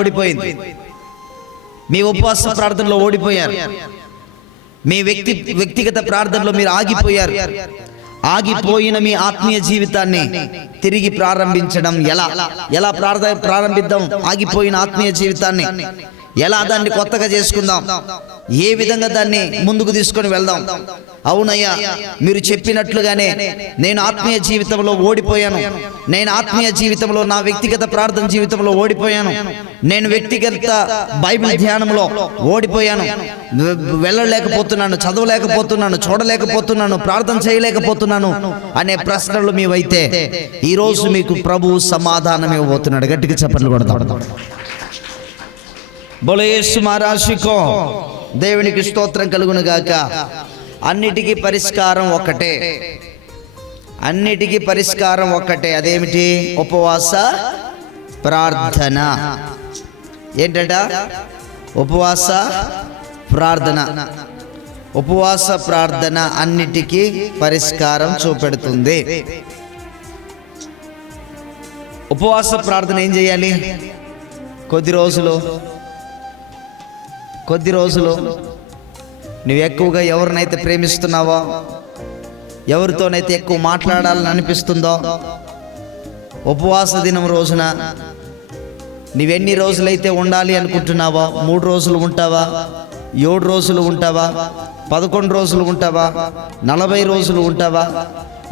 ఓడిపోయింది. మీ ఉపవాస ప్రార్థనలో ఓడిపోయారు. మీ వ్యక్తిగత ప్రార్థనలో మీరు ఆగిపోయారు. ఆగిపోయిన మీ ఆత్మీయ జీవితాన్ని తిరిగి ప్రారంభించడం ఎలా ప్రారంభిద్దాం? ఆగిపోయిన ఆత్మీయ జీవితాన్ని ఎలా దాన్ని కొత్తగా చేసుకుందాం? ఏ విధంగా దాన్ని ముందుకు తీసుకొని వెళ్దాం? అవునయ్యా, మీరు చెప్పినట్లుగానే నేను ఆత్మీయ జీవితంలో ఓడిపోయాను. నేను ఆత్మీయ జీవితంలో, నా వ్యక్తిగత ప్రార్థన జీవితంలో ఓడిపోయాను. నేను వ్యక్తిగత బైబిల్ ధ్యానంలో ఓడిపోయాను. వెళ్ళలేకపోతున్నాను, చదవలేకపోతున్నాను, చూడలేకపోతున్నాను, ప్రార్థన చేయలేకపోతున్నాను అనే ప్రశ్నలు మీవైతే ఈరోజు మీకు ప్రభువు సమాధానం ఇవ్వబోతున్నాడు. గట్టిగా చప్పట్లు కొడదాం. బోలో యేసు మహారాజుకో దేవునికి స్తోత్రం కలుగును గాక. అన్నిటికీ పరిష్కారం ఒక్కటే, అన్నిటికీ పరిష్కారం ఒక్కటే. అదేమిటి? ఉపవాస ప్రార్థన. ఏంటట? ఉపవాస ప్రార్థన. ఉపవాస ప్రార్థన అన్నిటికీ పరిష్కారం చూపెడుతుంది. ఉపవాస ప్రార్థన ఏం చేయాలి? కొద్ది రోజులు నువ్వు ఎక్కువగా ఎవరినైతే ప్రేమిస్తున్నావో, ఎవరితోనైతే ఎక్కువ మాట్లాడాలని అనిపిస్తుందో, ఉపవాస దినం రోజున నువ్వెన్ని రోజులైతే ఉండాలి అనుకుంటున్నావో, 3 రోజులు ఉంటావా, 7 రోజులు ఉంటావా, 11 రోజులు ఉంటావా, 40 రోజులు ఉంటావా?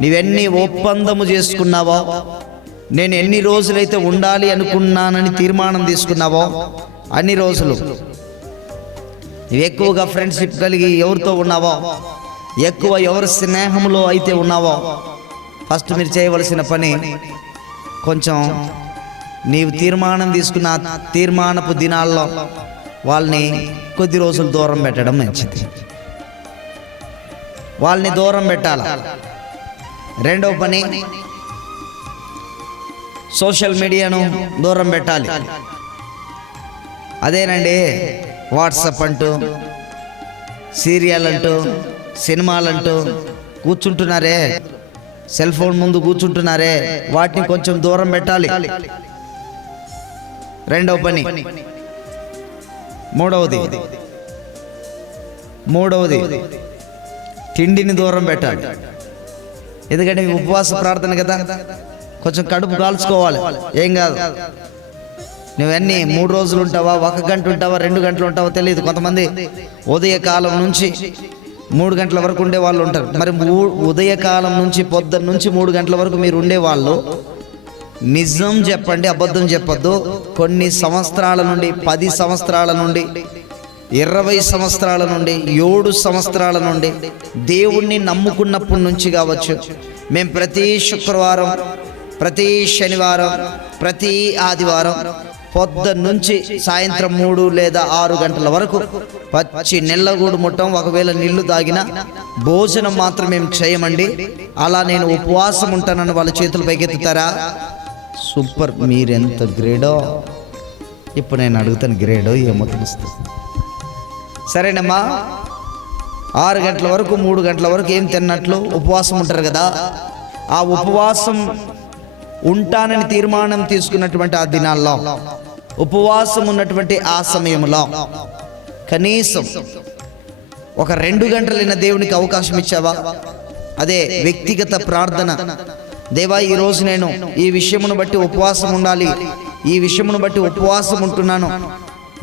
నువ్వెన్ని ఒప్పందము చేసుకున్నావో, నేను ఎన్ని రోజులైతే ఉండాలి అనుకున్నానని తీర్మానం తీసుకున్నావో అన్ని రోజులు నువ్వు ఎక్కువగా ఫ్రెండ్షిప్ కలిగి ఎవరితో ఉన్నావో, ఎక్కువ ఎవరి స్నేహంలో అయితే ఉన్నావో, ఫస్ట్ మీరు చేయవలసిన పని కొంచెం నీవు తీర్మానం తీసుకున్న తీర్మానపు దినాల్లో వాళ్ళని కొద్ది రోజులు దూరం పెట్టడం మంచిది. వాళ్ళని దూరం పెట్టాలి. రెండవ పని, సోషల్ మీడియాను దూరం పెట్టాలి. అదేనండి, వాట్సాప్ అంటూ, సీరియల్ అంటూ, సినిమాలంటూ కూర్చుంటున్నారే, సెల్ ఫోన్ ముందు కూర్చుంటున్నారే, వాటిని కొంచెం దూరం పెట్టాలి. రెండవ పని. మూడవది తిండిని దూరం పెట్టాలి. ఎందుకంటే ఉపవాస ప్రార్థన కదా, కొంచెం కడుపు కాల్చుకోవాలి. ఏం కాదు, నువ్వన్నీ 3 రోజులు ఉంటావా, 1 గంట ఉంటావా, 2 గంటలు ఉంటావా తెలియదు. కొంతమంది ఉదయకాలం నుంచి 3 గంటల వరకు ఉండే వాళ్ళు ఉంటారు. మరి ఉదయకాలం నుంచి పొద్దున్న నుంచి 3 గంటల వరకు మీరు ఉండేవాళ్ళు, నిజం చెప్పండి, అబద్ధం చెప్పొద్దు. కొన్ని సంవత్సరాల నుండి, 10 సంవత్సరాల నుండి, 20 సంవత్సరాల నుండి, 7 సంవత్సరాల నుండి దేవుణ్ణి నమ్ముకున్నప్పటి నుంచి కావచ్చు, మేము ప్రతి శుక్రవారం, ప్రతి శనివారం, ప్రతి ఆదివారం పొద్దున్న నుంచి సాయంత్రం 3 లేదా 6 గంటల వరకు పచ్చి నెల్లగూడు ముట్టం. ఒకవేళ నీళ్లు తాగినా భోజనం మాత్రం మేము చేయమండి. అలా నేను ఉపవాసం ఉంటానని వాళ్ళ చేతులు పైకెత్తుతారా? సూపర్, మీరెంత గ్రేడో. ఇప్పుడు నేను అడుగుతాను, గ్రేడో ఏమో తెలుస్తుంది. సరేనమ్మా, 6 గంటల వరకు, 3 గంటల వరకు ఏం తిన్నట్లు ఉపవాసం ఉంటారు కదా. ఆ ఉపవాసం ఉంటానని తీర్మానం తీసుకున్నటువంటి ఆ దినాల్లో, ఉపవాసం ఉన్నటువంటి ఆ సమయంలో కనీసం ఒక 2 గంటలైన దేవునికి అవకాశం ఇచ్చావా? అదే వ్యక్తిగత ప్రార్థన. దేవా, ఈరోజు నేను ఈ విషయమును బట్టి ఉపవాసం ఉండాలి, ఈ విషయమును బట్టి ఉపవాసం ఉంటున్నాను,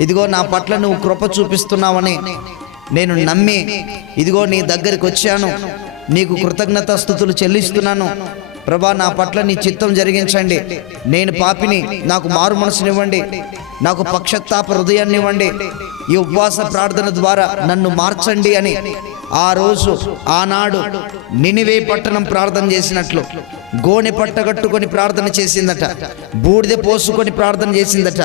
ఇదిగో నా పట్ల నువ్వు కృప చూపిస్తున్నావని నేను నమ్మి ఇదిగో నీ దగ్గరికి వచ్చాను, నీకు కృతజ్ఞతాస్తుతులు చెల్లిస్తున్నాను. ప్రభా, నా పట్ల నీ చిత్తం జరిగించండి, నేను పాపిని, నాకు మారు మనసునివ్వండి, నాకు పక్షతాప హృదయాన్ని ఇవ్వండి, ఈ ఉపవాస ప్రార్థన ద్వారా నన్ను మార్చండి అని ఆ రోజు, ఆనాడు నినివే పట్టణం ప్రార్థన చేసినట్లు గోనె పట్టగట్టుకొని ప్రార్థన చేసిందట, బూడిద పోసుకొని ప్రార్థన చేసిందట.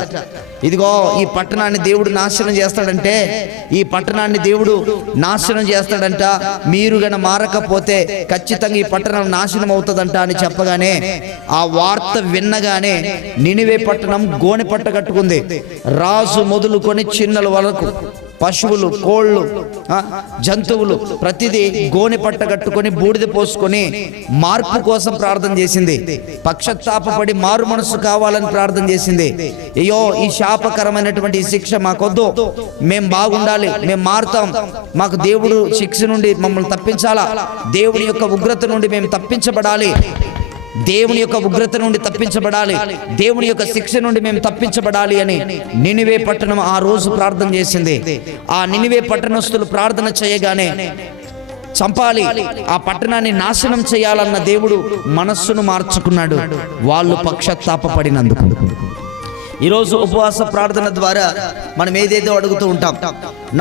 ఇదిగో ఈ పట్టణాన్ని దేవుడు నాశనం చేస్తాడంటే, ఈ పట్టణాన్ని దేవుడు నాశనం చేస్తాడంట, మీరు గన మారకపోతే ఖచ్చితంగా ఈ పట్టణం నాశనం అవుతుందంట అని చెప్పగానే, ఆ వార్త విన్నగానే నినివే పట్టణం గోనె పట్ట కట్టుకుంది. రాజు మొదలుకొని చిన్నల వరకు, పశువులు, కోళ్ళు, జంతువులు ప్రతిదీ గోనె పట్ట కట్టుకొని బూడిద పోసుకొని మార్పు కోసం ప్రార్థన ప్రార్థన చేసింది, పశ్చాత్తాపపడి మారు మనసు కావాలని ప్రార్థన చేసింది. అయ్యో ఈ శాపకరమైనటువంటి ఈ శిక్ష మాకొద్దు, మేము బాగుండాలి, మేము మారుతాం, మాకు దేవుడు శిక్ష నుండి మమ్మల్ని తప్పించాలా, దేవుని యొక్క ఉగ్రత నుండి మేము తప్పించబడాలి, దేవుని యొక్క ఉగ్రత నుండి తప్పించబడాలి, దేవుని యొక్క శిక్ష నుండి మేము తప్పించబడాలి అని నినివే పట్టణం ఆ రోజు ప్రార్థన చేసింది. ఆ నినివే పట్టణస్తులు ప్రార్థన చేయగానే చంపాలి, ఆ పట్టణాన్ని నాశనం చేయాలన్న దేవుడు మనస్సును మార్చుకున్నాడు, వాళ్ళు పశ్చాత్తాపపడినందుకు. ఈరోజు ఉపవాస ప్రార్థన ద్వారా మనం ఏదేదో అడుగుతూ ఉంటాం.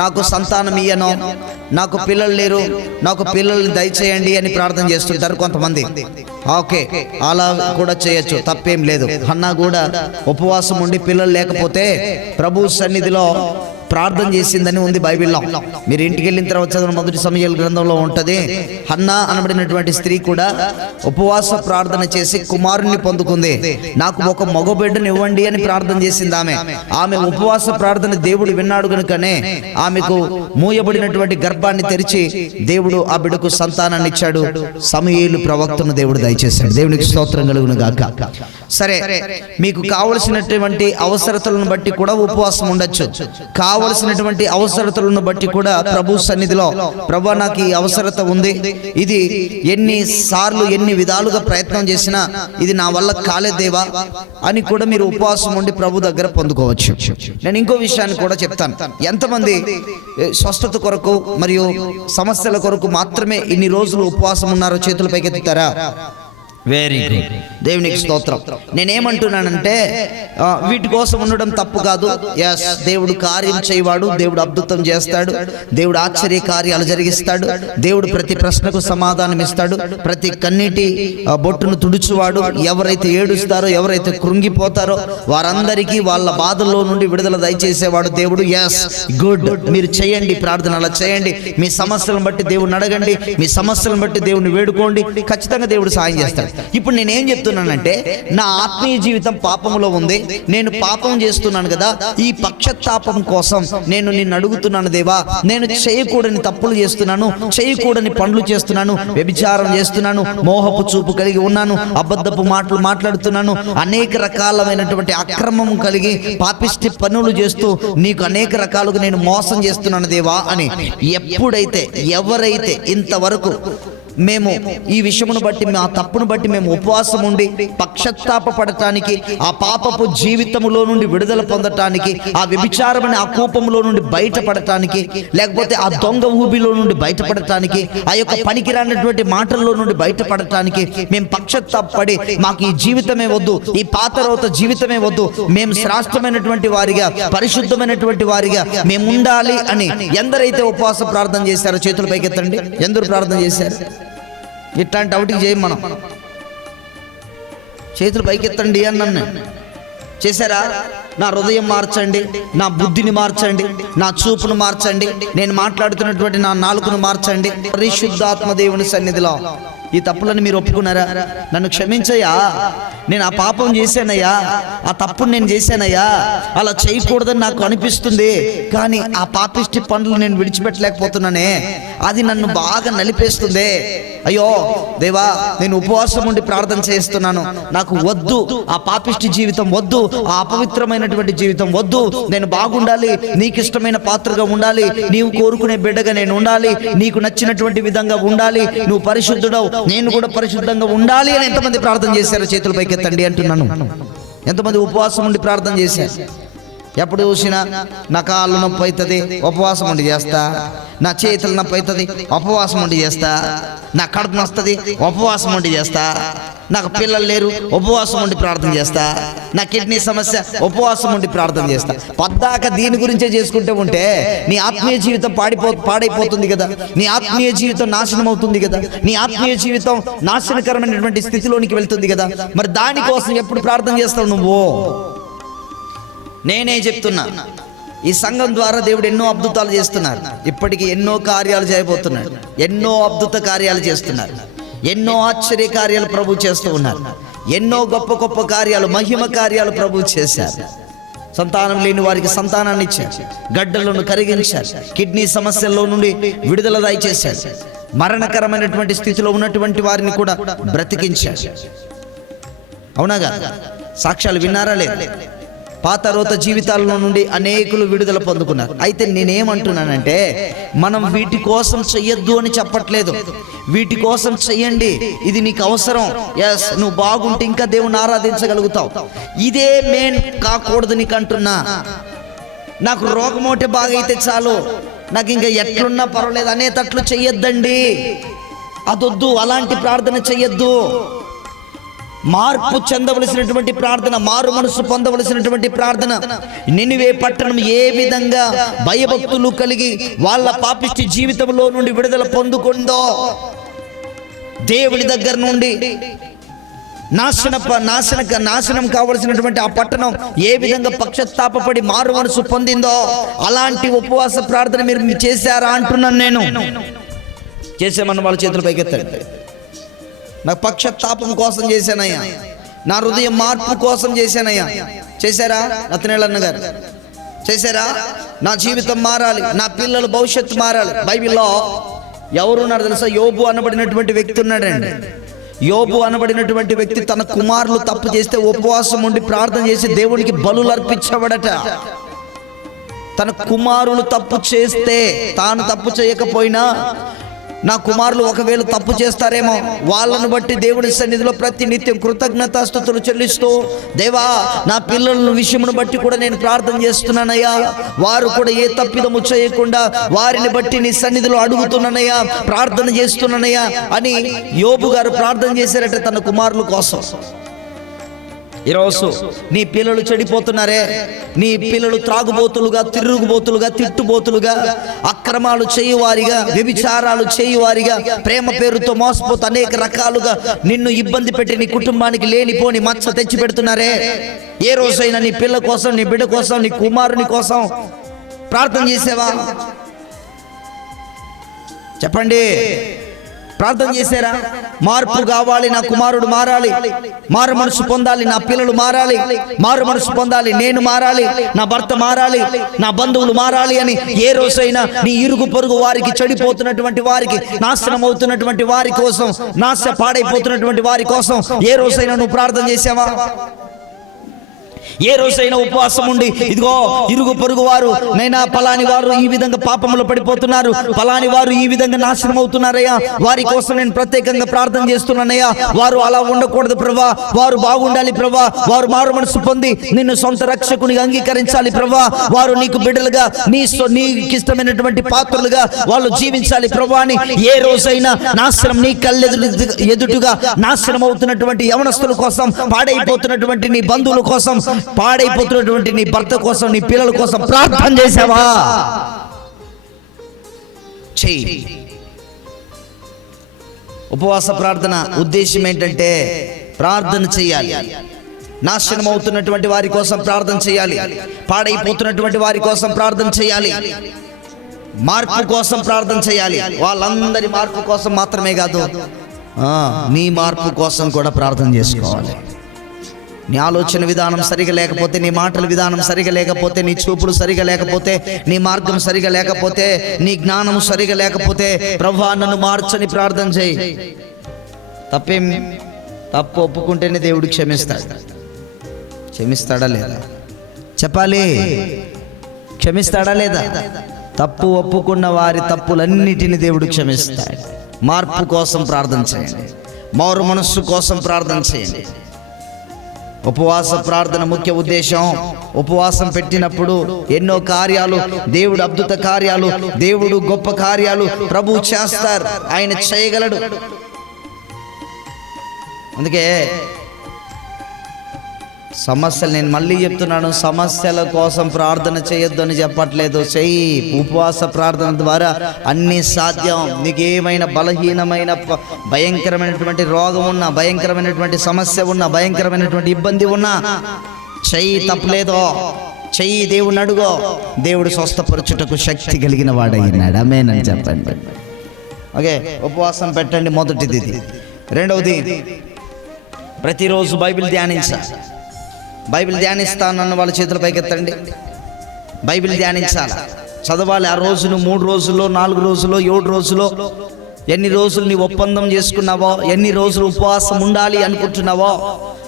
నాకు సంతానం ఇయ్యను, నాకు పిల్లలు లేరు, నాకు పిల్లల్ని దయచేయండి అని ప్రార్థన చేస్తుంటారు కొంతమంది. ఓకే, అలా కూడా చేయొచ్చు, తప్పేం లేదు. హన్నా కూడా ఉపవాసం ఉండి పిల్లలు లేకపోతే ప్రభు సన్నిధిలో ప్రార్థన చేసిందని ఉంది బైబిల్లో. మీరు ఇంటికి వెళ్ళిన తర్వాత చదివిన మొదటి సమూయేలు గ్రంథంలో ఉంటుంది. హన్నా అనబడినటువంటి స్త్రీ కూడా ఉపవాస ప్రార్థన చేసి కుమారుణ్ణి పొందుకుంది. నాకు ఒక మగ బిడ్డను ఇవ్వండి అని ప్రార్థన చేసింది ఆమె ఉపవాస ప్రార్థన దేవుడు విన్నాడు కనుకనే ఆమెకు మూయబడినటువంటి గర్భాన్ని తెరిచి దేవుడు ఆ బిడ్డకు సంతానాన్ని ఇచ్చాడు. సమూయేలు ప్రవక్తను దేవుడు దయచేశాడు. దేవునికి స్తోత్రం కలుగును గాక. సరే, మీకు కావలసినటువంటి అవసరతలను బట్టి కూడా ఉపవాసం ఉండొచ్చు. కావలసినటువంటి అవసరతలను బట్టి కూడా ప్రభు సన్నిధిలో, ప్రభు నాకు ఈ అవసరత ఉంది, ఇది ఎన్నిసార్లు ఎన్ని విధాలుగా ప్రయత్నం చేసినా ఇది నా వల్ల కాలేదేవా అని కూడా మీరు ఉపవాసం ఉండి ప్రభు దగ్గర పొందుకోవచ్చు. నేను ఇంకో విషయాన్ని కూడా చెప్తాను. ఎంతమంది స్వస్థత కొరకు మరియు సమస్యల కొరకు మాత్రమే ఇన్ని రోజులు ఉపవాసం ఉన్నారో చేతుల పైకెత్తుతారా? వెరీ గుడ్, దేవునికి స్తోత్రం. నేనేమంటున్నానంటే వీటి కోసం ఉండడం తప్పు కాదు. ఎస్, దేవుడు కార్యం చేయవాడు, దేవుడు అద్భుతం చేస్తాడు, దేవుడు ఆశ్చర్య కార్యాలు జరిగిస్తాడు, దేవుడు ప్రతి ప్రశ్నకు సమాధానం ఇస్తాడు, ప్రతి కన్నీటి బొట్టును తుడుచువాడు. ఎవరైతే ఏడుస్తారో, ఎవరైతే కృంగిపోతారో వారందరికీ వాళ్ళ బాధల్లో నుండి విడుదల దయచేసేవాడు దేవుడు. ఎస్, గుడ్, మీరు చేయండి ప్రార్థన, అలా చేయండి. మీ సమస్యలను బట్టి దేవుడిని అడగండి, మీ సమస్యలను బట్టి దేవుడిని వేడుకోండి, ఖచ్చితంగా దేవుడు సాయం చేస్తాడు. ఇప్పుడు నేనేం చెప్తున్నానంటే, నా ఆత్మీయ జీవితం పాపములో ఉంది, నేను పాపం చేస్తున్నాను కదా, ఈ పశ్చాత్తాపం కోసం నేను నిన్ను అడుగుతున్నాను దేవా. నేను చేయకూడని తప్పులు చేస్తున్నాను, చేయకూడని పనులు చేస్తున్నాను, వ్యభిచారం చేస్తున్నాను, మోహపు చూపు కలిగి ఉన్నాను, అబద్ధపు మాటలు మాట్లాడుతున్నాను, అనేక రకాలైనటువంటి అక్రమం కలిగి పాపిష్టి పనులు చేస్తూ నీకు అనేక రకాలుగా నేను మోసం చేస్తున్నాను దేవా అని ఎప్పుడైతే ఎవరైతే ఇంతవరకు మేము ఈ విషయమును బట్టి, ఆ తప్పును బట్టి మేము ఉపవాసం ఉండి పశ్చాత్తాపపడటానికి, ఆ పాపపు జీవితములో నుండి విడుదల పొందటానికి, ఆ వ్యభిచారమనే ఆ కూపంలో నుండి బయటపడటానికి, లేకపోతే ఆ దొంగ ఊబిలో నుండి బయటపడటానికి, ఆ యొక్క పనికిరానటువంటి మాటల్లో నుండి బయటపడటానికి మేము పశ్చాత్తాపడి మాకు ఈ జీవితమే వద్దు, ఈ పాతరోత జీవితమే వద్దు, మేము శ్రేష్టమైనటువంటి వారిగా, పరిశుద్ధమైనటువంటి వారిగా మేము ఉండాలి అని ఎందరైతే ఉపవాస ప్రార్థన చేశారో చేతుల పైకెత్తండి. ఎందరు ప్రార్థన చేశారు? ఇట్లాంటి అవుటికి చేయం మనం. చేతులు పైకెత్తండి అన్నాను. చేశారా? నా హృదయం మార్చండి, నా బుద్ధిని మార్చండి, నా చూపును మార్చండి, నేను మాట్లాడుతున్నటువంటి నా నాలుకను మార్చండి. పరిశుద్ధాత్మ దేవుని సన్నిధిలో ఈ తప్పులను మీరు ఒప్పుకున్నారా? నన్ను క్షమించయ్యా, నేను ఆ పాపం చేశానయ్యా, ఆ తప్పును నేను చేశానయ్యా, అలా చేయకూడదని నాకు అనిపిస్తుంది, కానీ ఆ పాపిష్టి పనులు నేను విడిచిపెట్టలేకపోతున్నానే, అది నన్ను బాగా నలిపేస్తుంది. అయ్యో దేవా, నేను ఉపవాసం ఉండి ప్రార్థన చేస్తున్నాను, నాకు వద్దు ఆ పాపిష్టి జీవితం, వద్దు ఆ అపవిత్రమైనటువంటి జీవితం, వద్దు, నేను బాగుండాలి, నీకు ఇష్టమైన పాత్రగా ఉండాలి, నీవు కోరుకునే బిడ్డగా నేను ఉండాలి, నీకు నచ్చినటువంటి విధంగా ఉండాలి, నువ్వు పరిశుద్ధుడవు, నేను కూడా పరిశుద్ధంగా ఉండాలి అని ఎంతమంది ప్రార్థన చేశారో చేతుల పైకెత్తండి అంటున్నాను. ఎంతమంది ఉపవాసం ఉండి ప్రార్థన చేశారు? ఎప్పుడు చూసినా నా కాళ్ళు నొప్పి అవుతుంది, ఉపవాసం ఉండి చేస్తా, నా చేతులు నొప్పి అవుతుంది, ఉపవాసం ఉండి చేస్తా, నా కడుపు నొస్తుంది, ఉపవాసం ఉండి చేస్తా, నాకు పిల్లలు లేరు, ఉపవాసం ఉండి ప్రార్థన చేస్తా, నా కిడ్నీ సమస్య, ఉపవాసం ఉండి ప్రార్థన చేస్తా. పద్దాక దీని గురించే చేసుకుంటూ ఉంటే నీ ఆత్మీయ జీవితం పాడైపోతుంది కదా, నీ ఆత్మీయ జీవితం నాశనం అవుతుంది కదా, నీ ఆత్మీయ జీవితం నాశనకరమైనటువంటి స్థితిలోనికి వెళ్తుంది కదా. మరి దానికోసం ఎప్పుడు ప్రార్థన చేస్తావు నువ్వు? నేనే చెప్తున్నా, ఈ సంఘం ద్వారా దేవుడు ఎన్నో అద్భుతాలు చేస్తున్నారు, ఇప్పటికీ ఎన్నో కార్యాలు చేయబోతున్నాడు, ఎన్నో అద్భుత కార్యాలు చేస్తున్నారు, ఎన్నో ఆశ్చర్య కార్యాలు ప్రభు చేస్తూ ఉన్నారు, ఎన్నో గొప్ప గొప్ప కార్యాలు, మహిమ కార్యాలు ప్రభు చేశారు. సంతానం లేని వారికి సంతానాన్ని ఇచ్చాడు, గడ్డలను కరిగించాడు, కిడ్నీ సమస్యల్లో నుండి విడుదల దయచేశాడు, మరణకరమైనటువంటి స్థితిలో ఉన్నటువంటి వారిని కూడా బ్రతికించాడు. అవునాగా? సాక్ష్యాలు విన్నారా లేదు? పాత రోత జీవితాల్లో నుండి అనేకులు విడుదల పొందుకున్నారు. అయితే నేనేమంటున్నానంటే, మనం వీటి కోసం చెయ్యొద్దు అని చెప్పట్లేదు, వీటి కోసం చెయ్యండి, ఇది నీకు అవసరం. ఎస్, నువ్వు బాగుంటే ఇంకా దేవుని ఆరాధించగలుగుతావు. ఇదే మెయిన్ కాకూడదు నీకు అంటున్నా. నాకు రోగం ఒకటి బాగైతే చాలు, నాకు ఇంకా ఎట్లున్నా పర్వాలేదు అనేటట్లు చెయ్యొద్దండి. అదొద్దు, అలాంటి ప్రార్థన చెయ్యొద్దు. మార్పు చెందవలసినటువంటి ప్రార్థన, మారు మనసు పొందవలసినటువంటి ప్రార్థన. నినివే పట్టణం ఏ విధంగా భయభక్తులు కలిగి వాళ్ళ పాపిష్టి జీవితంలో నుండి విడుదల పొందుకుందో, దేవుని దగ్గర నుండి నాశనం కావలసినటువంటి ఆ పట్టణం ఏ విధంగా పక్షతాపపడి మారు మనసు పొందిందో, అలాంటి ఉపవాస ప్రార్థన మీరు చేశారా అంటున్నాను నేను. చేసామన్న వాళ్ళ చేతుల పైకెత్తండి. నాకు పక్షతాపం కోసం చేశానయ్యా, నా హృదయం మార్పు కోసం చేశానయ్యా. చేశారా నతనేలన్న గారు? చేశారా? నా జీవితం మారాలి, నా పిల్లల భవిష్యత్తు మారాలి. బైబిల్లో ఎవరున్నారు తెలుసా? యోబు అనబడినటువంటి వ్యక్తి ఉన్నాడండి. యోబు అనబడినటువంటి వ్యక్తి తన కుమారులు తప్పు చేస్తే ఉపవాసం ఉండి ప్రార్థన చేసి దేవునికి బలులు అర్పించబడట. తన కుమారులు తప్పు చేస్తే, తాను తప్పు చేయకపోయినా నా కుమారులు ఒకవేళ తప్పు చేస్తారేమో, వాళ్ళను బట్టి దేవుని సన్నిధిలో ప్రతి నిత్యం కృతజ్ఞతాస్తుతులు చెల్లిస్తూ, దేవా నా పిల్లల విషయమును బట్టి కూడా నేను ప్రార్థన చేస్తున్నానయ్యా, వారు కూడా ఏ తప్పిదము చేయకుండా వారిని బట్టి నీ సన్నిధిలో అడుగుతున్నానయ్యా, ప్రార్థన చేస్తున్నానయ్యా అని యోబు గారు ప్రార్థన చేశారట తన కుమారుల కోసం. ఈరోజు నీ పిల్లలు చెడిపోతున్నారే, నీ పిల్లలు త్రాగుబోతులుగా, తిరుగుబోతులుగా, తిట్టుబోతులుగా, అక్రమాలు చేయువారిగా, వ్యభిచారాలు చేయువారిగా, ప్రేమ పేరుతో మోసపోతూ అనేక రకాలుగా నిన్ను ఇబ్బంది పెట్టి నీ కుటుంబానికి లేనిపోని మచ్చ తెచ్చి పెడుతున్నారే, ఏ రోజైనా నీ పిల్ల కోసం, నీ బిడ్డ కోసం, నీ కుమారుని కోసం ప్రార్థన చేసావా? చెప్పండి, ప్రార్థన చేశారా? మార్పు కావాలి, నా కుమారుడు మారాలి, మారు మనసు పొందాలి, నా పిల్లలు మారాలి, మారు మనసు పొందాలి, నేను మారాలి, నా భర్త మారాలి, నా బంధువులు మారాలి అని ఏ రోజైనా నీ ఇరుగు పొరుగు వారికి, చెడిపోతున్నటువంటి వారికి, నాశనం అవుతున్నటువంటి వారి కోసం, పాడైపోతున్నటువంటి వారి కోసం ఏ రోజైనా నువ్వు ప్రార్థన చేసావా? ఏ రోజైనా ఉపవాసం ఉండి, ఇదిగో ఇరుగు పొరుగు వారు, నైనా పలాని వారు ఈ విధంగా పాపంలో పడిపోతున్నారు, పలాని వారు ఈ విధంగా నాశనం అవుతున్నారయ్యా, వారి కోసం నేను ప్రత్యేకంగా ప్రార్థన చేస్తున్నానయ్యా, వారు అలా ఉండకూడదు ప్రభా, వారు బాగుండాలి ప్రభా, వారు మారు మనసు పొంది నిన్ను సొంత రక్షకునిగా అంగీకరించాలి ప్రభా, వారు నీకు బిడ్డలుగా, నీకు ఇష్టమైనటువంటి పాత్రలుగా వాళ్ళు జీవించాలి ప్రభా అని ఏ రోజైనా నాశనం, నీ ఎదుటుగా నాశనం అవుతున్నటువంటి యవనస్తుల కోసం, పాడైపోతున్నటువంటి నీ బంధువుల కోసం, పాడైపోతున్నటువంటి నీ భర్త కోసం, నీ పిల్లల కోసం ప్రార్థన చేసావా? చెయ్యి. ఉపవాస ప్రార్థన ఉద్దేశం ఏంటంటే ప్రార్థన చేయాలి, నాశనం అవుతున్నటువంటి వారి కోసం ప్రార్థన చేయాలి, పాడైపోతున్నటువంటి వారి కోసం ప్రార్థన చేయాలి, మార్పు కోసం ప్రార్థన చేయాలి. వాళ్ళందరి మార్పు కోసం మాత్రమే కాదు, నీ మార్పు కోసం కూడా ప్రార్థన చేసుకోవాలి. నీ ఆలోచన విధానం సరిగా లేకపోతే, నీ మాటల విధానం సరిగా లేకపోతే, నీ చూపులు సరిగా లేకపోతే, నీ మార్గం సరిగా లేకపోతే, నీ జ్ఞానం సరిగా లేకపోతే, ప్రభువా నన్ను మార్చని ప్రార్థన చేయి. తప్పు ఒప్పుకుంటేనే దేవుడు క్షమిస్తాడా లేదా? చెప్పాలి, క్షమిస్తాడా లేదా? తప్పు ఒప్పుకున్న వారి తప్పులన్నిటిని దేవుడు క్షమిస్తాడు. మార్పు కోసం ప్రార్థన చేయండి, మారు మనస్సు కోసం ప్రార్థన చేయండి. ఉపవాస ప్రార్థన ముఖ్య ఉద్దేశం, ఉపవాసం పెట్టినప్పుడు ఎన్నో కార్యాలు, దేవుడు అద్భుత కార్యాలు, దేవుడు గొప్ప కార్యాలు ప్రభువు చేస్తారు, ఆయన చేయగలడు. అందుకే సమస్యలు, నేను మళ్ళీ చెప్తున్నాను, సమస్యల కోసం ప్రార్థన చేయొద్దు అని చెప్పట్లేదు. చెయ్యి. ఉపవాస ప్రార్థన ద్వారా అన్నీ సాధ్యం. నీకు ఏమైనా బలహీనమైన, భయంకరమైనటువంటి రోగం ఉన్నా, భయంకరమైనటువంటి సమస్య ఉన్నా, భయంకరమైనటువంటి ఇబ్బంది ఉన్నా చెయ్యి, తప్పలేదో చెయ్యి. దేవుని అడుగో, దేవుడు స్వస్థపరచుటకు శక్తి కలిగిన వాడయ్యాడు. ఆమేన్ చెప్పండి. ఓకే, ఉపవాసం పెట్టండి, మొదటిది. రెండవది, ప్రతిరోజు బైబిల్ ధ్యానించాలి. బైబిల్ ధ్యానిస్తానన్న వాళ్ళ చేతుల పైకెత్తండి. బైబిల్ ధ్యానించాలి, చదవాలి. ఆ రోజును 3 రోజుల్లో, 4 రోజుల్లో, 7 రోజుల్లో, ఎన్ని రోజులు నీ ఒప్పందం చేసుకున్నావో, ఎన్ని రోజులు ఉపవాసం ఉండాలి అనుకుంటున్నావో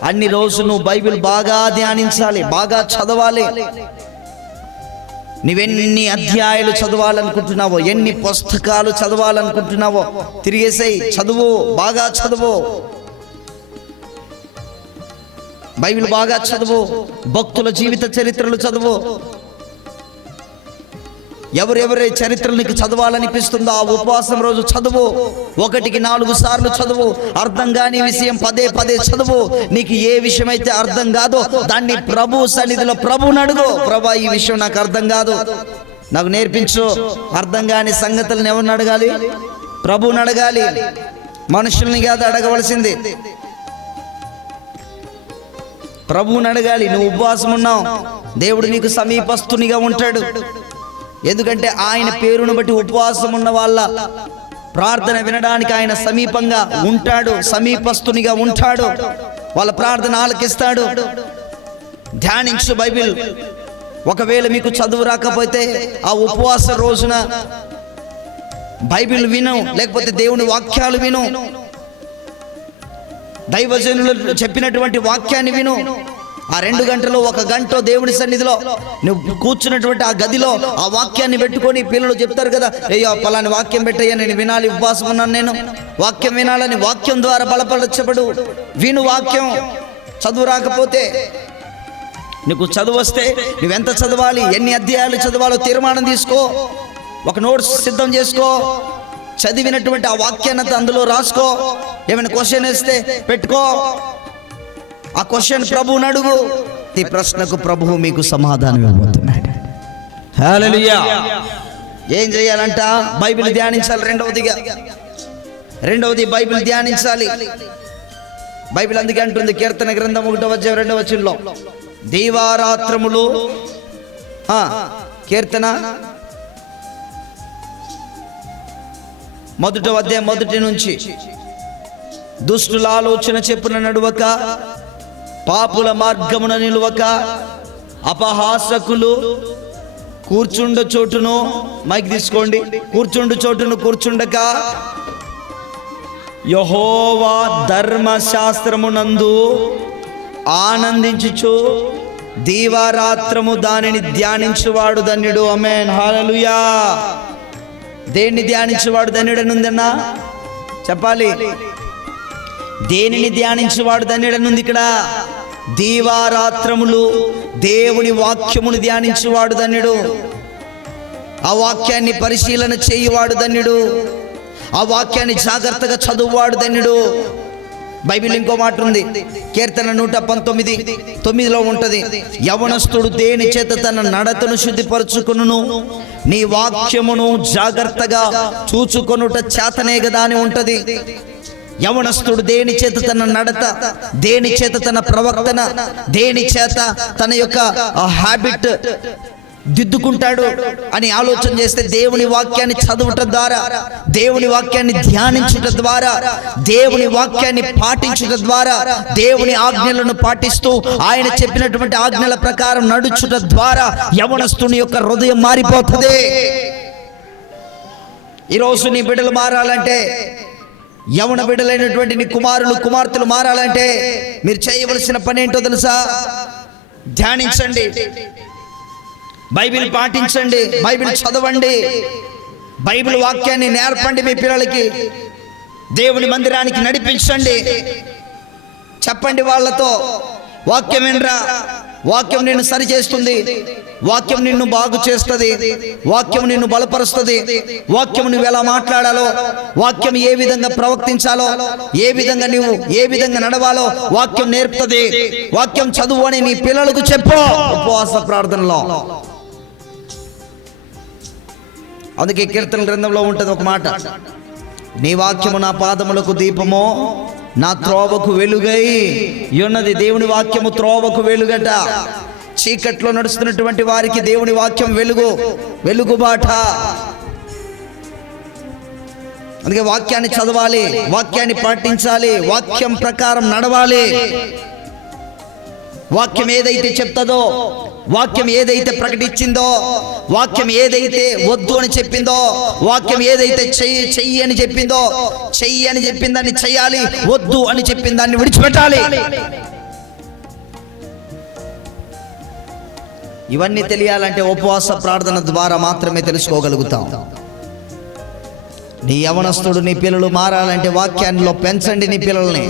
అన్ని రోజులు నువ్వు బైబిల్ బాగా ధ్యానించాలి, బాగా చదవాలి. నువ్వెన్ని అధ్యాయాలు చదవాలనుకుంటున్నావో, ఎన్ని పుస్తకాలు చదవాలనుకుంటున్నావో తిరిగేసేయి, చదువు, బాగా చదువు. బైబిల్ బాగా చదువు. భక్తుల జీవిత చరిత్రలు చదువు. ఎవరెవరి చరిత్రలు నీకు చదవాలనిపిస్తుందో ఆ ఉపవాసం రోజు చదువు. 1కి 4 సార్లు చదువు. అర్థం కాని విషయం పదే పదే చదువు. నీకు ఏ విషయం అయితే అర్థం కాదో దాన్ని ప్రభు సన్నిధిలో ప్రభువుని అడుగు. ప్రభా, ఈ విషయం నాకు అర్థం కాదు, నాకు నేర్పించు. అర్థం కాని సంగతులను ఎవరిని అడగాలి? ప్రభువుని అడగాలి, మనుషుల్ని కాదు అడగవలసింది, ప్రభువుని అడగాలి. నువ్వు ఉపవాసం ఉన్నావు, దేవుడు నీకు సమీపస్తునిగా ఉంటాడు. ఎందుకంటే ఆయన పేరును బట్టి ఉపవాసం ఉన్న వాళ్ళ ప్రార్థన వినడానికి ఆయన సమీపంగా ఉంటాడు, సమీపస్తునిగా ఉంటాడు. వాళ్ళ ప్రార్థన ఆలకిస్తాడు. ధ్యానించు బైబిల్. ఒకవేళ మీకు చదువు రాకపోతే ఆ ఉపవాస రోజున బైబిల్ విను, లేకపోతే దేవుని వాక్యాలు విను, దైవజనులు చెప్పినటువంటి వాక్యాన్ని విను. ఆ 2 గంటలు, 1 గంట దేవుని సన్నిధిలో నువ్వు కూర్చున్నటువంటి ఆ గదిలో ఆ వాక్యాన్ని పెట్టుకొని, పిల్లలు చెప్తారు కదా, అయ్యో పలాని వాక్యం పెట్టయ్యా, నేను వినాలి, ఉపవాసం ఉన్నాను, నేను వాక్యం వినాలని. వాక్యం ద్వారా బలపరచబడు. విను వాక్యం. చదువు రాకపోతే, నీకు చదువు వస్తే నువ్వెంత చదవాలి, ఎన్ని అధ్యాయాలు చదవాలో తీర్మానం తీసుకో. ఒక నోట్స్ సిద్ధం చేసుకో. చదివినటువంటి ఆ వాక్యాన్ని అందులో రాసుకో. ఏమైనా క్వశ్చన్ వేస్తే పెట్టుకో. ఆ క్వశ్చన్ ప్రభువుని అడుగు. ఈ ప్రశ్నకు ప్రభువు మీకు సమాధానం ఇవ్వబోతున్నాడు. హల్లెలూయా. ఏం చేయాలంట? బైబిల్ ధ్యానించాలి. రెండవది బైబిల్ ధ్యానించాలి. బైబిల్ అందుకే అంటుంది, కీర్తన గ్రంథం 1వ అధ్యాయం 2వ వచనంలో, దీవారాత్రములు, కీర్తన 1వ అధ్యాయం 1 నుంచి, దుష్టుల ఆలోచన చెప్పున నడువక, పాపుల మార్గమున నిలువక, అపహాసకులు కూర్చుండు చోటును, మైక్ తీసుకోండి, కూర్చుండు చోటును కూర్చుండక, యెహోవా ధర్మశాస్త్రమునందు ఆనందించుచు దీవారాత్రము దానిని ధ్యానించువాడు ధన్యుడు. ఆమేన్, హల్లెలూయా. దేన్ని ధ్యానించువాడు ధన్యుడనుందన్నా చెప్పాలి. దేనిని ధ్యానించువాడు ధన్యుడనుంది ఇక్కడ? దీవారాత్రములు దేవుని వాక్యమును ధ్యానించువాడు ధన్యుడు. ఆ వాక్యాన్ని పరిశీలన చేయువాడు ధన్యుడు. ఆ వాక్యాన్ని జాగ్రత్తగా చదువువాడు ధన్యుడు. బైబిల్ ఇంకో మాట ఉంది, కీర్తన 119:9లో ఉంటది, యవనస్తుడు దేని చేత తన నడతను శుద్ధిపరచుకొనును, నీ వాక్యమును జాగ్రత్తగా చూచుకొనుట చేతనే కదా అని ఉంటది. యవనస్తుడు దేని చేత తన నడత, దేని చేత తన ప్రవర్తన, దేని చేత తన యొక్క హ్యాబిట్ దిద్దుకుంటాడు అని ఆలోచన చేస్తే, దేవుని వాక్యాన్ని చదవటం ద్వారా, దేవుని వాక్యాన్ని ధ్యానించుట ద్వారా, దేవుని వాక్యాన్ని పాటించుట ద్వారా, దేవుని ఆజ్ఞలను పాటిస్తూ ఆయన చెప్పినటువంటి ఆజ్ఞల ప్రకారం నడుచుట ద్వారా యవనస్తుని యొక్క హృదయం మారిపోతుంది. ఈరోజు నీ బిడ్డలు మారాలంటే, యవన బిడ్డలైనటువంటి నీ కుమారులు కుమార్తెలు మారాలంటే మీరు చేయవలసిన పని ఏంటో తెలుసా? ధ్యానించండి, బైబిల్ పాటించండి, బైబిల్ చదవండి, బైబిల్ వాక్యాన్ని నేర్పండి. మీ పిల్లలకి దేవుని మందిరానికి నడిపించండి. చెప్పండి వాళ్ళతో, వాక్యం వినరా, వాక్యం నిన్ను సరి చేస్తుంది, వాక్యం నిన్ను బాగు చేస్తుంది, వాక్యం నిన్ను బలపరుస్తుంది, వాక్యం నువ్వు ఎలా మాట్లాడాలో, వాక్యం ఏ విధంగా ప్రవర్తించాలో, ఏ విధంగా నువ్వు ఏ విధంగా నడవాలో వాక్యం నేర్పుతుంది. వాక్యం చదువు అని నీ పిల్లలకు చెప్పు ఉపవాస ప్రార్థనలో. అందుకే కీర్తన గ్రంథంలో ఉంటుంది ఒక మాట, నీ వాక్యము నా పాదములకు దీపము, నా త్రోవకు వెలుగై ఉన్నది. దేవుని వాక్యము త్రోవకు వెలుగట. చీకట్లో నడుస్తున్నటువంటి వారికి దేవుని వాక్యం వెలుగుబాట. అందుకే వాక్యాన్ని చదవాలి, వాక్యాన్ని పాటించాలి, వాక్యం ప్రకారం నడవాలి. వాక్యం ఏదైతే చెప్తుందో, వాక్యం ఏదైతే ప్రకటించిందో, వాక్యం ఏదైతే వద్దు అని చెప్పిందో, వాక్యం ఏదైతే చెయ్యి అని చెప్పిందో, చెయ్యి అని చెప్పిన దాన్ని చెయ్యాలి, వద్దు అని చెప్పిన దాన్ని విడిచిపెట్టాలి. ఇవన్నీ తెలియాలంటే ఉపవాస ప్రార్థన ద్వారా మాత్రమే తెలుసుకోగలుగుతాం. నీ యవనస్తుడు, నీ పిల్లలు మారాలంటే వాక్యాల్లో పెంచండి. నీ పిల్లల్ని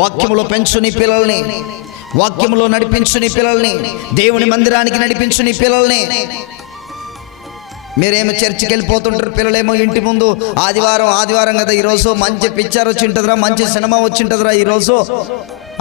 వాక్యములో పెంచు, నీ పిల్లల్ని వాక్యములో నడిపించు, నీ పిల్లల్ని దేవుని మందిరానికి నడిపించు, నీ పిల్లల్ని. మీరేమో చర్చికి వెళ్ళిపోతుంటారు, పిల్లలేమో ఇంటి ముందు ఆదివారం కదా ఈరోజు మంచి పిక్చర్ వచ్చి ఉంటుందిరా, మంచి సినిమా వచ్చి ఉంటుందిరా ఈరోజు,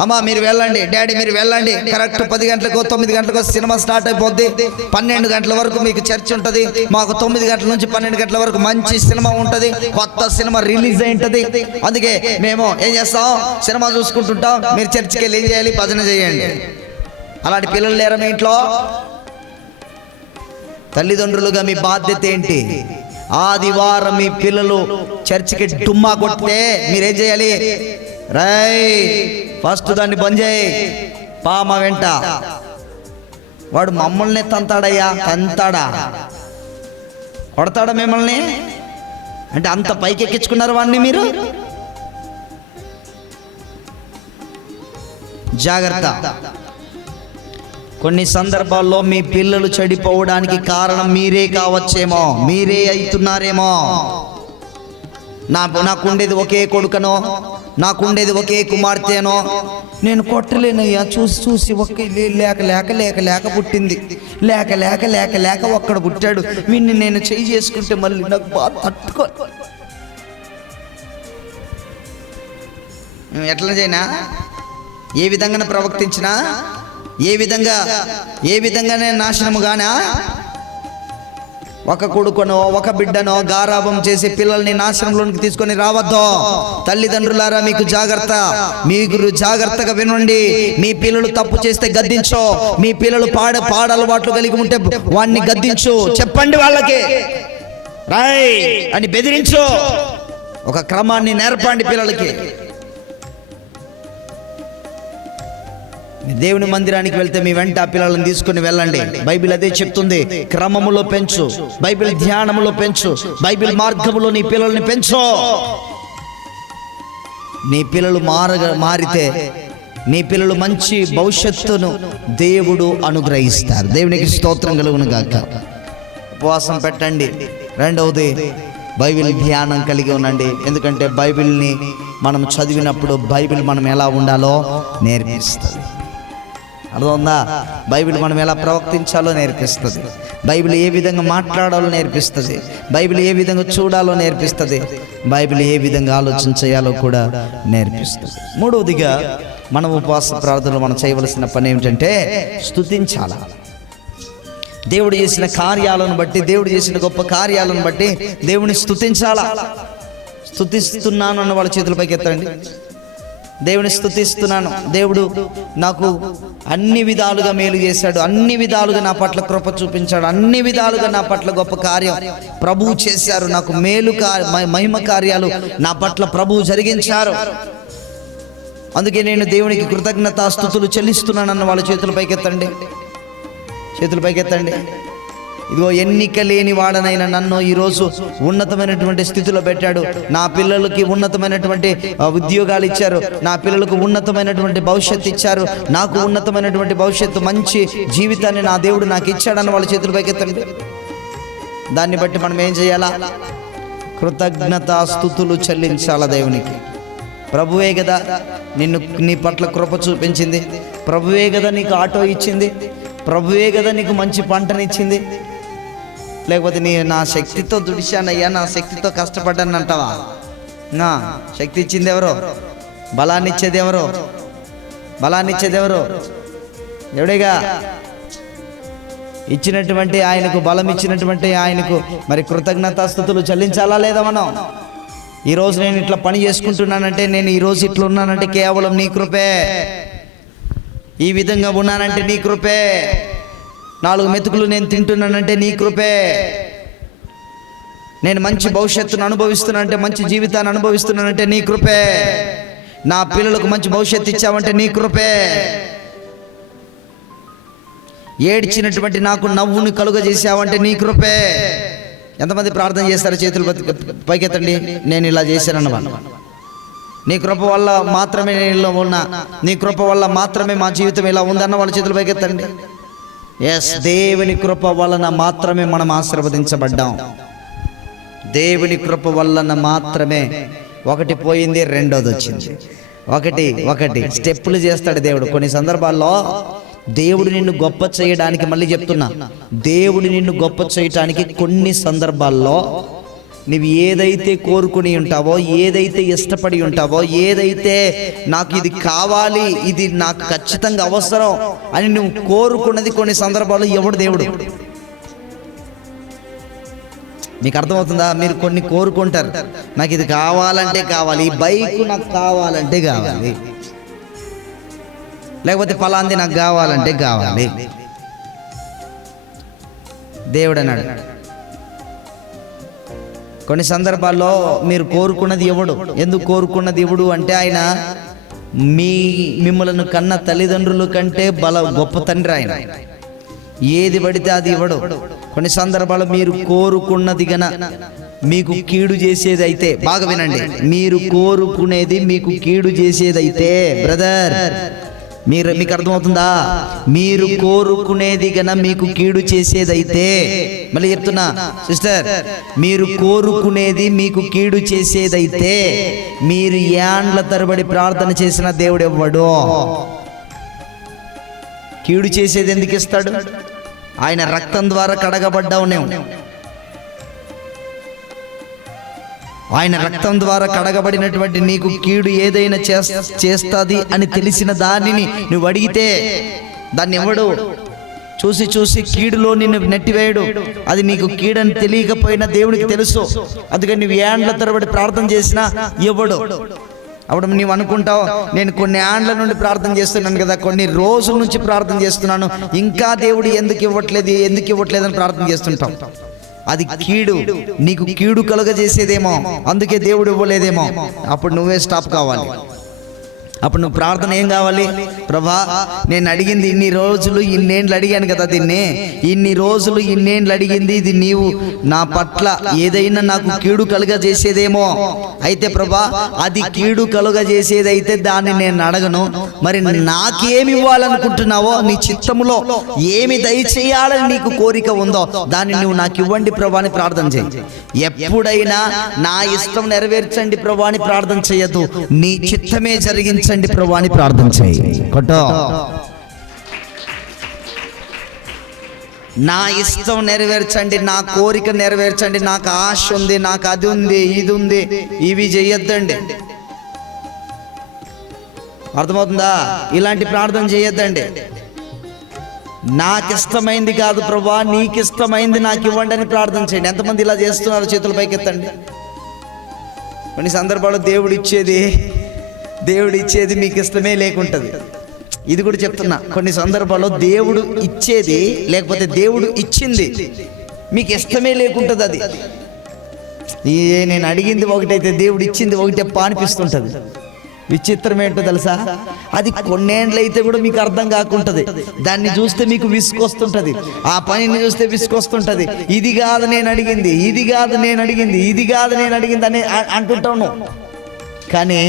అమ్మా మీరు వెళ్ళండి, డాడీ మీరు వెళ్ళండి, కరెక్ట్ 10 గంటలకు 9 గంటలకు సినిమా స్టార్ట్ అయిపోద్ది, 12 గంటల వరకు మీకు చర్చ్ ఉంటుంది. మాకు 9 గంటల నుంచి 12 గంటల వరకు మంచి సినిమా ఉంటుంది, కొత్త సినిమా రిలీజ్ అయి ఉంటుంది. అందుకే మేము ఏం చేస్తాం, సినిమా చూసుకుంటుంటాం, మీరు చర్చికి వెళ్ళి ఏం చేయాలి, భజన చేయండి. అలాంటి పిల్లలు లేరా మీ ఇంట్లో? తల్లిదండ్రులుగా మీ బాధ్యత ఏంటి? ఆదివారం మీ పిల్లలు చర్చికి డుమ్మా కొట్టితే మీరేం చేయాలి? ఫస్ట్ దాన్ని బంద్ చేయి, పామ వెంట. వాడు మమ్మల్ని తంతాడయ్యా, తంతాడా, కొడతాడా మిమ్మల్ని? అంటే అంత పైకి ఎక్కించుకున్నారు వాడిని మీరు. జాగ్రత్త. కొన్ని సందర్భాల్లో మీ పిల్లలు చెడిపోవడానికి కారణం మీరే కావచ్చేమో, మీరే అవుతున్నారేమో. నాకుండేది ఒకే కొడుకనో, నాకుండేది ఒకే కుమార్తెనో, నేను కొట్టలేనయ్యా, చూసి ఒక్క లేక పుట్టింది, లేక ఒక్కడ పుట్టాడు, వీడిని నేను చేయి చేసుకుంటే మళ్ళీ నాకు బాగా తట్టుకో. ఎట్లా చేయనా, ఏ విధంగా ప్రవర్తించినా, ఏ విధంగా నేను నాశనము గానా, ఒక కొడుకునో ఒక బిడ్డనో గారాబం చేసి పిల్లల్ని నాశనంలోనికి తీసుకొని రావద్దు. తల్లిదండ్రులారా మీకు జాగ్రత్త, మీరు జాగ్రత్తగా వినండి. మీ పిల్లలు తప్పు చేస్తే గద్దించు, మీ పిల్లలు పాడలవాట్లు కలిగి ఉంటే వాడిని గద్దించు, చెప్పండి వాళ్ళకి రాయ్ అని బెదిరించు, ఒక క్రమాన్ని నేర్పండి పిల్లలకి. దేవుని మందిరానికి వెళ్తే మీ వెంట ఆ పిల్లలను తీసుకుని వెళ్ళండి. బైబిల్ అదే చెప్తుంది, క్రమములో పెంచు, బైబిల్ ధ్యానములో పెంచు, బైబిల్ మార్గములో నీ పిల్లల్ని పెంచు. నీ పిల్లలు మారితే నీ పిల్లలు మంచి భవిష్యత్తును దేవుడు అనుగ్రహిస్తారు. దేవునికి స్తోత్రం కలుగును గాక. ఉపవాసం పెట్టండి. రెండవది, బైబిల్ ధ్యానం కలిగి ఉండండి. ఎందుకంటే బైబిల్ని మనం చదివినప్పుడు బైబిల్ మనం ఎలా ఉండాలో నేర్పిస్తుంది. అర్థమవుందా? బైబిల్ మనం ఎలా ప్రవర్తించాలో నేర్పిస్తుంది, బైబిల్ ఏ విధంగా మాట్లాడాలో నేర్పిస్తుంది, బైబిల్ ఏ విధంగా చూడాలో నేర్పిస్తుంది, బైబిల్ ఏ విధంగా ఆలోచన చేయాలో కూడా నేర్పిస్తుంది. మూడవదిగా మనం ఉపవాస ప్రార్థనలో మనం చేయవలసిన పని ఏమిటంటే స్తుతించాలి. దేవుడు చేసిన కార్యాలను బట్టి, దేవుడు చేసిన గొప్ప కార్యాలను బట్టి దేవుని స్తుతించాలా. స్తుతిస్తున్నాను అన్న వాళ్ళ చేతులపైకి ఎత్తండి. దేవుని స్తుతిస్తున్నాను, దేవుడు నాకు అన్ని విధాలుగా మేలు చేశాడు, అన్ని విధాలుగా నా పట్ల కృప చూపించాడు, అన్ని విధాలుగా నా పట్ల గొప్ప కార్యం ప్రభువు చేశారు, నాకు మేలు మహిమ కార్యాలు నా పట్ల ప్రభువు జరిగించారు, అందుకే నేను దేవునికి కృతజ్ఞతాస్తుతులు చెల్లిస్తున్నానన్న వాళ్ళ చేతులపైకి ఎత్తండి, చేతులపైకి ఎత్తండి. ఇదిగో ఎన్నిక లేని వాడనైనా నన్ను ఈరోజు ఉన్నతమైనటువంటి స్థితిలో పెట్టాడు, నా పిల్లలకి ఉన్నతమైనటువంటి ఉద్యోగాలు ఇచ్చారు, నా పిల్లలకు ఉన్నతమైనటువంటి భవిష్యత్తు ఇచ్చారు, నాకు ఉన్నతమైనటువంటి భవిష్యత్తు మంచి జీవితాన్ని నా దేవుడు నాకు ఇచ్చాడన్న వాళ్ళ చేతులపైకి ఎత్తండి. దాన్ని బట్టి మనం ఏం చేయాలా? కృతజ్ఞతాస్తుతులు చెల్లించాలా దేవునికి. ప్రభువే కదా నీ పట్ల కృప చూపించింది, ప్రభువే కదా నీకు ఆటో ఇచ్చింది, ప్రభువే కదా నీకు మంచి పంటనిచ్చింది. లేకపోతే నా శక్తితో దుడిశానయ్యా, నా శక్తితో కష్టపడ్డాను అంటావా? నా శక్తి ఇచ్చింది ఎవరో, బలాన్ని ఇచ్చేది ఎవరో, బలాన్ని ఇచ్చేది ఎవరో? ఎవడేగా ఇచ్చినటువంటి ఆయనకు, బలం ఇచ్చినటువంటి ఆయనకు మరి కృతజ్ఞతాస్తుతులు చెల్లించాలా లేదా మనం? ఈరోజు నేను ఇట్లా పని చేసుకుంటున్నానంటే, నేను ఈరోజు ఇట్లా ఉన్నానంటే కేవలం నీ కృపే, ఈ విధంగా ఉన్నానంటే నీ కృపే, 4 మెతుకులు నేను తింటున్నానంటే నీ కృపే, నేను మంచి భవిష్యత్తును అనుభవిస్తున్నానంటే, మంచి జీవితాన్ని అనుభవిస్తున్నానంటే నీ కృపే, నా పిల్లలకు మంచి భవిష్యత్తు ఇచ్చావంటే నీ కృపే. ఏడ్చినటువంటి నాకు నవ్వుని కలుగజేసావంటే నీ కృపే. ఎంతమంది ప్రార్థన చేస్తారో చేతులు పైకెత్తండి. నేను ఇలా చేశానన్నమాట. నీ కృప వల్ల మాత్రమే నేను ఇలా ఉన్నా, నీ కృప వల్ల మాత్రమే మా జీవితం ఇలా ఉందన్న వాళ్ళ చేతులు పైకెత్తండి. ఎస్, దేవుని కృప వలన మాత్రమే మనం ఆశీర్వదించబడ్డాం. దేవుని కృప వలన మాత్రమే. ఒకటి పోయింది, రెండోది వచ్చింది. ఒకటి స్టెప్పులు చేస్తాడు దేవుడు. కొన్ని సందర్భాల్లో దేవుడు నిన్ను గొప్ప చేయడానికి, మళ్ళీ చెప్తున్నా, దేవుడు నిన్ను గొప్ప చేయటానికి కొన్ని సందర్భాల్లో నువ్వు ఏదైతే కోరుకుని ఉంటావో, ఏదైతే ఇష్టపడి ఉంటావో, ఏదైతే నాకు ఇది కావాలి, ఇది నాకు ఖచ్చితంగా అవసరం అని నువ్వు కోరుకున్నది కొన్ని సందర్భాల్లో ఎవడు దేవుడు. మీకు అర్థమవుతుందా? మీరు కొన్ని కోరుకుంటారు, నాకు ఇది కావాలంటే కావాలి, ఈ బైక్ నాకు కావాలంటే కావాలి, లేకపోతే ఫలాంది నాకు కావాలంటే కావాలి. దేవుడు అన్నాడు కొన్ని సందర్భాల్లో మీరు కోరుకున్నది ఎవడు, ఎందుకు కోరుకున్నది ఎవడు అంటే ఆయన మిమ్మలను కన్న తల్లిదండ్రుల కంటే గొప్ప తండ్రి ఆయన. ఏది పడితే అది ఇవ్వడు. కొన్ని సందర్భాల్లో మీరు కోరుకున్నది గన మీకు కీడు చేసేది అయితే, బాగా వినండి, మీరు కోరుకునేది మీకు కీడు చేసేదైతే బ్రదర్, మీకు అర్థమవుతుందా? మీరు కోరుకునేది గన మీకు కీడు చేసేదైతే, మళ్ళీ చెప్తున్నా సిస్టర్, మీరు కోరుకునేది మీకు కీడు చేసేదైతే మీరు ఏండ్ల తరబడి ప్రార్థన చేసిన దేవుడు ఇవ్వడు. కీడు చేసేది ఎందుకు ఇస్తాడు? ఆయన రక్తం ద్వారా కడగబడ్డావు నువ్వు. ఆయన రక్తం ద్వారా కడగబడినటువంటి నీకు కీడు ఏదైనా చేస్తుంది అని తెలిసిన దానిని నువ్వు అడిగితే దాన్ని ఎవడు చూసి కీడులో నిన్ను నెట్టివేయడు. అది నీకు కీడని తెలియకపోయినా దేవునికి తెలుసు. అందుకని నువ్వు ఏండ్ల తరబడి ప్రార్థన చేసినా ఇవ్వడు. అప్పుడు నీవు అనుకుంటావు, నేను కొన్ని ఏండ్ల నుండి ప్రార్థన చేస్తున్నాను కదా, కొన్ని రోజుల నుంచి ప్రార్థన చేస్తున్నాను, ఇంకా దేవుడు ఎందుకు ఇవ్వట్లేదు అని ప్రార్థన చేస్తుంటాం. అది కీడు, నీకు కీడు కలుగజేసేదేమో, అందుకే దేవుడు ఇవ్వలేదేమో. అప్పుడు నువ్వే స్టాప్ కావాలి. అప్పుడు నువ్వు ప్రార్థన ఏం కావాలి? ప్రభా, నేను అడిగింది ఇన్ని రోజులు, ఇన్నేళ్ళు అడిగాను కదా, దీన్ని ఇన్ని రోజులు ఇన్నేళ్ళు అడిగింది, ఇది నీవు నా పట్ల ఏదైనా నాకు కీడు కలుగజేసేదేమో. అయితే ప్రభా, అది కీడు కలుగజేసేదైతే దాన్ని నేను అడగను. మరి నాకేమి ఇవ్వాలనుకుంటున్నావో, నీ చిత్తములో ఏమి దయచేయాలని నీకు కోరిక ఉందో దాన్ని నువ్వు నాకు ఇవ్వండి ప్రభా అని ప్రార్థన చేయి. ఎప్పుడైనా నా ఇష్టం నెరవేర్చండి ప్రభా అని ప్రార్థన చేయొద్దు, నీ చిత్తమే జరిగించండి ప్రభు అని ప్రార్థన చేయి. నా ఇష్టం నెరవేర్చండి, నా కోరిక నెరవేర్చండి, నాకు ఆశ ఉంది, నాకు అది ఉంది, ఇది ఉంది, ఇవి చేయొద్దండి. అర్థమవుతుందా? ఇలాంటి ప్రార్థన చేయొద్దండి. నాకు ఇష్టమైంది కాదు ప్రభా, నీకు ఇష్టమైంది నాకు ఇవ్వండి అని ప్రార్థన చేయండి. ఎంతమంది ఇలా చేస్తున్నారు? చేతుల పైకెత్తండి. కొన్ని సందర్భాల్లో దేవుడు ఇచ్చేది మీకు ఇష్టమే లేకుంటుంది. ఇది కూడా చెప్తున్నా, కొన్ని సందర్భాల్లో దేవుడు ఇచ్చేది లేకపోతే దేవుడు ఇచ్చింది మీకు ఇష్టమే లేకుంటుంది. అది నేను అడిగింది ఒకటైతే దేవుడు ఇచ్చింది ఒకటే అనిపిస్తుంటుంది. విచిత్రం ఏంటో తెలుసా? అది కొన్నేండ్లు అయితే కూడా మీకు అర్థం కాకుంటుంది. దాన్ని చూస్తే మీకు విసుకొస్తుంటుంది, ఆ పనిని చూస్తే విసుకొస్తుంటుంది. ఇది కాదు నేను అడిగింది, ఇది కాదు నేను అడిగింది, ఇది కాదు నేను అడిగింది అని అంటుంటాను. కానీ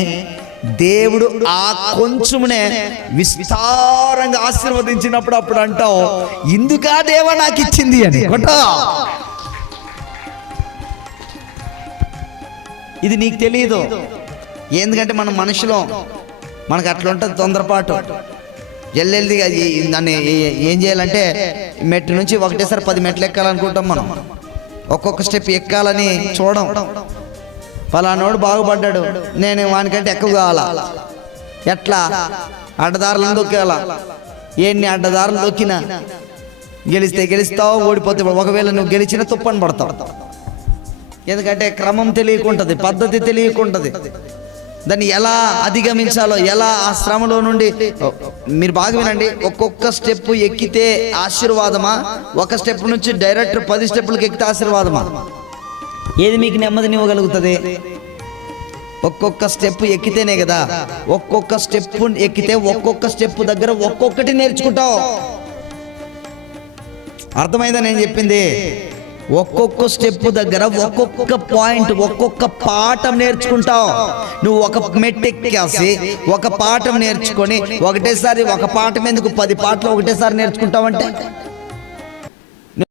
దేవుడు ఆ కొంచెమునే విస్తారంగా ఆశీర్వదించినప్పుడు అప్పుడు అంటావు, ఇందుకా దేవా నాకు ఇచ్చింది అని. ఇది నీకు తెలియదు. ఎందుకంటే మన మనుషులో మనకు అట్లా ఉంటుంది తొందరపాటు. జల్లెల్దిగా దాన్ని ఏం చేయాలంటే, మెట్టు నుంచి ఒకటేసారి 10 మెట్లు ఎక్కాలనుకుంటాం మనం. ఒక్కొక్క స్టెప్ ఎక్కాలని చూడం. ఫలానోడు బాగుపడ్డాడు, నేను వానికంటే ఎక్కువ కావాలా? ఎట్లా? అడ్డదారులను దొక్కాల. ఎన్ని అడ్డదారులు దొక్కినా గెలిస్తే గెలుస్తావు, ఓడిపోతే ఒకవేళ నువ్వు గెలిచినా తుప్పని పడతావు. ఎందుకంటే క్రమం తెలియకుంటుంది, పద్ధతి తెలియకుంటుంది. దాన్ని ఎలా అధిగమించాలో, ఎలా ఆ శ్రమలో నుండి. మీరు బాగా వినండి, ఒక్కొక్క స్టెప్ ఎక్కితే ఆశీర్వాదమా, ఒక స్టెప్ నుంచి డైరెక్ట్ 10 స్టెప్పులకు ఎక్కితే ఆశీర్వాదమా? ఏది మీకు నెమ్మదినివ్వగలుగుతుంది? ఒక్కొక్క స్టెప్ ఎక్కితేనే కదా. ఒక్కొక్క స్టెప్ ఎక్కితే ఒక్కొక్క స్టెప్ దగ్గర ఒక్కొక్కటి నేర్చుకుంటావు. అర్థమైందా నేను చెప్పింది? ఒక్కొక్క స్టెప్ దగ్గర ఒక్కొక్క పాయింట్, ఒక్కొక్క పాఠం నేర్చుకుంటావు. నువ్వు ఒక మెట్టెక్కేసి ఒక పాఠం నేర్చుకొని ఒకటేసారి ఒక పాఠం ఎందుకు 10 పాటలు ఒకటేసారి నేర్చుకుంటావంటే